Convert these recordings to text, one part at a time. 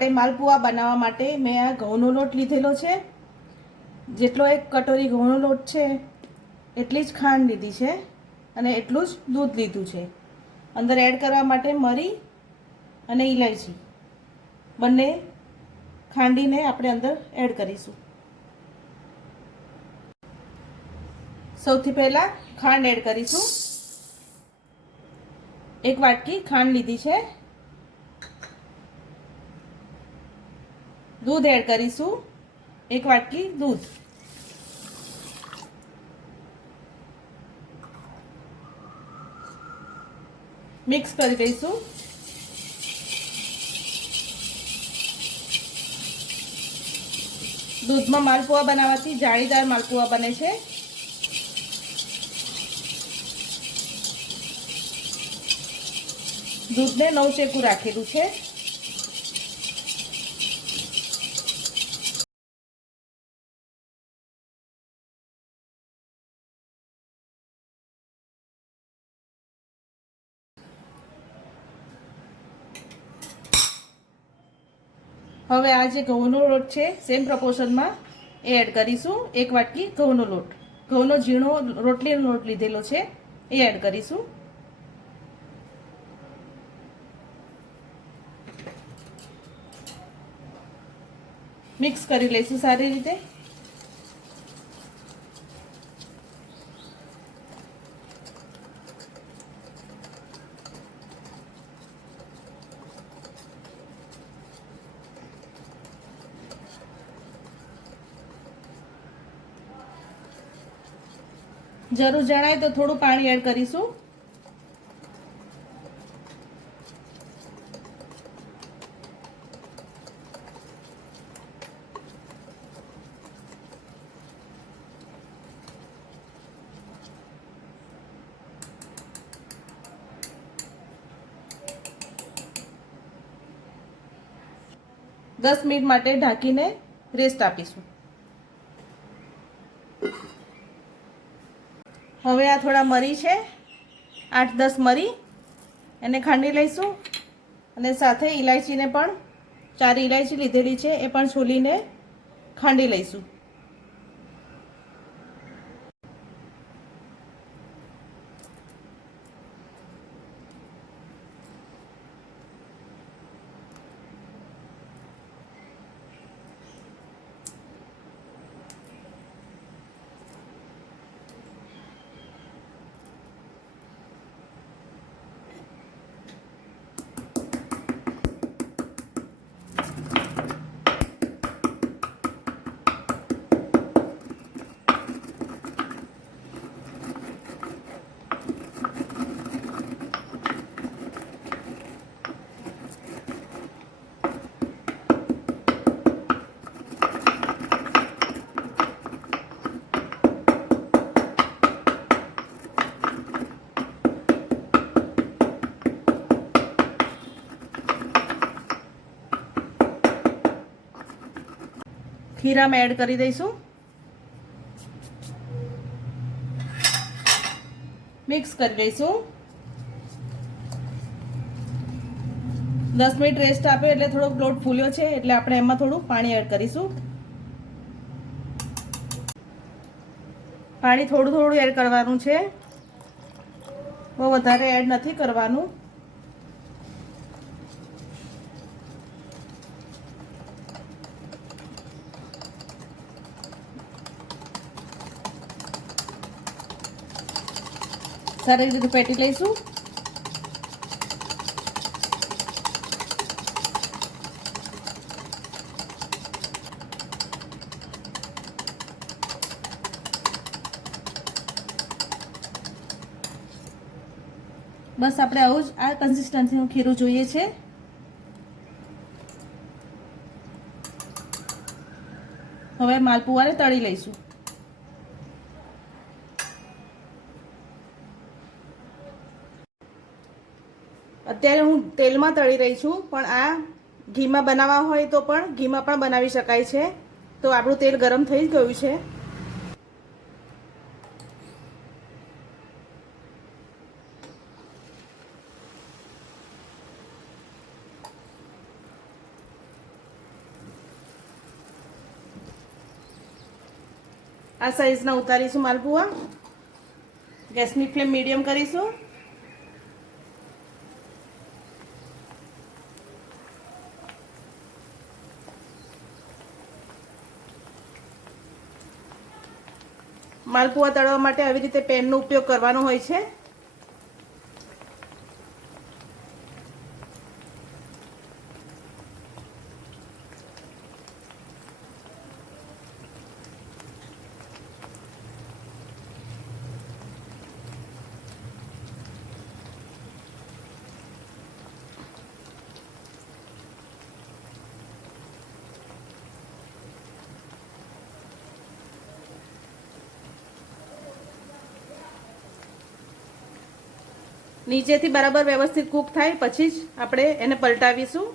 માટે માલપુઆ બનાવવા માટે મેં આ ઘઉંનો લોટ લીધેલો છે। જેટલો એક કટોરી ઘઉંનો લોટ છે એટલી જ ખાંડ લીધી છે અને એટલું જ દૂધ લીધું છે। અંદર એડ કરવા માટે મરી અને ઇલાયચી બંને ખાંડીને આપણે અંદર એડ કરીશું। સૌથી પહેલાં ખાંડ એડ કરીશું। એક વાટકી ખાંડ લીધી છે। दूध एड करीशू, एक वाटकी दूध। मिक्स कर दईशू। दूध में मालपुआ बनावाथी जाळीदार मालपुआ बने छे। दूध ने नवचेकू राखेलू छे। હવે આ જે ઘઉંનો લોટ છે સેમ પ્રપોર્શનમાં એ એડ કરીશું। એક વાટકી ઘઉંનો લોટ, ઘઉંનો ઝીણો રોટલીનો લોટ લીધેલો છે એ એડ કરીશું। મિક્સ કરી લઈશું સારી રીતે। જરૂર જણાય તો થોડું પાણી એડ કરીશું। દસ મિનિટ માટે ઢાંકીને રેસ્ટ આપીશું। હવે આ થોડા મરી છે, 8-10 મરી એને ખાંડી લઈશું અને સાથે ઇલાયચીને પણ 4 ઇલાયચી લીધેલી છે એ પણ છોલીને ખાંડી લઈશું। खीरा में एड कर दईशू। मिक्स कर दईशू। 10 मिनिट रेस्ट आपे એટલે થોડો લોટ ફૂલ્યો છે એટલે આપણે એમાં થોડું પાણી એડ કરીશું। પાણી થોડું થોડું એડ કરવાનું છે, બહુ વધારે એડ નથી કરવાનું। सारी रीते फेटी लईशू। बस આપણે આવું જ આ કન્સિસ્ટન્સીનું ખીરું જોઈએ છે। હવે માલપુઆને તળી લઈશું। અત્યારે હું તેલમાં તળી રહી છું, પણ આ ઘીમાં બનાવવા હોય તો પણ ઘીમાં પણ બનાવી શકાય છે। તો આપણું તેલ ગરમ થઈ ગયું છે। આ સાઈઝના ઉતારીશું માલપુઆ. ગેસની ફ્લેમ મીડિયમ કરીશું. માલપુઆ તળવા માટે આવી રીતે પેનનો ઉપયોગ કરવાનો હોય છે. નીચેથી બરાબર વ્યવસ્થિત કૂક થાય પછી જ આપણે એને પલટાવીશું.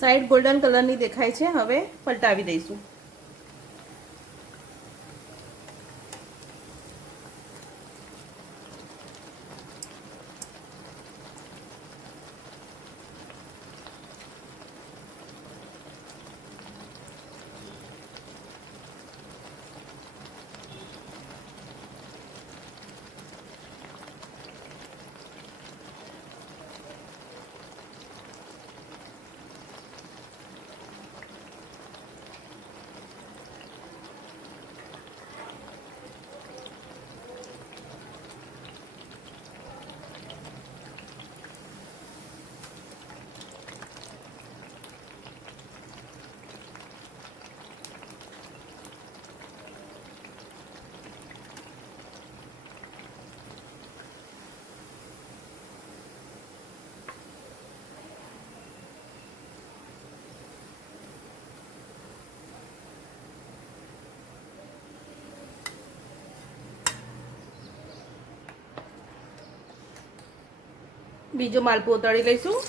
સાઈડ ગોલ્ડન કલરની દેખાય છે. હવે પલટાવી દઈશું. બીજો માલપુઓ તળી લઈશું.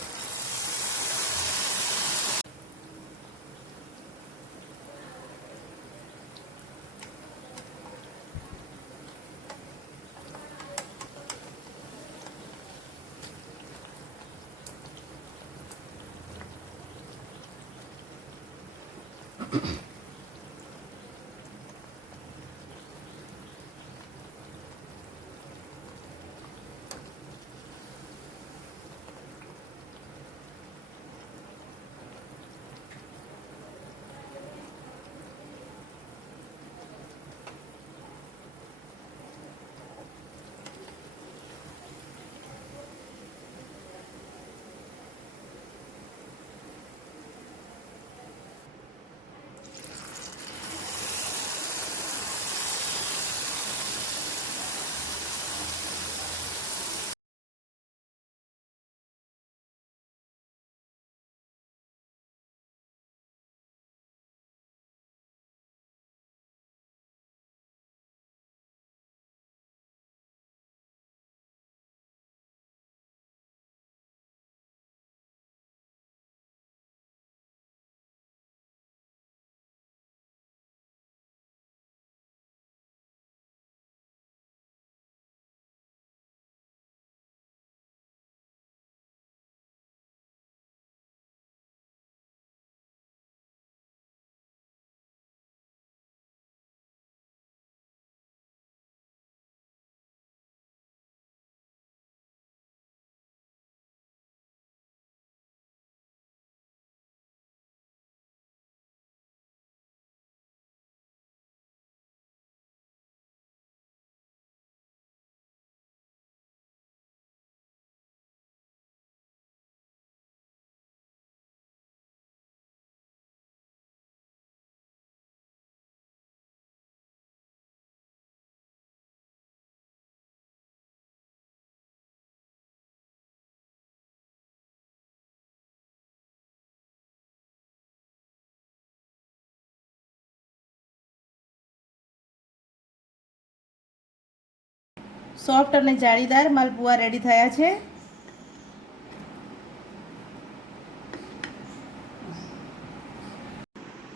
સોફ્ટ અને જાળીદાર માલપુઆ રેડી થયા છે.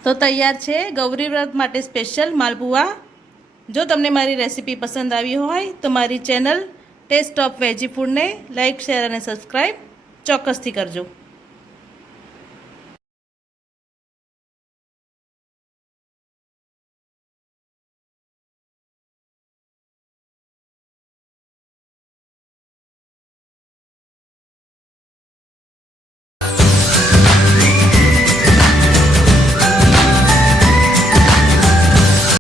તો તૈયાર છે ગૌરી વ્રત માટે સ્પેશિયલ માલપુઆ. જો તમને મારી રેસીપી પસંદ આવી હોય તો મારી ચેનલ ટેસ્ટ ઓફ વેજી ફૂડને લાઇક, શેર અને સબસ્ક્રાઈબ ચોક્કસથી કરજો.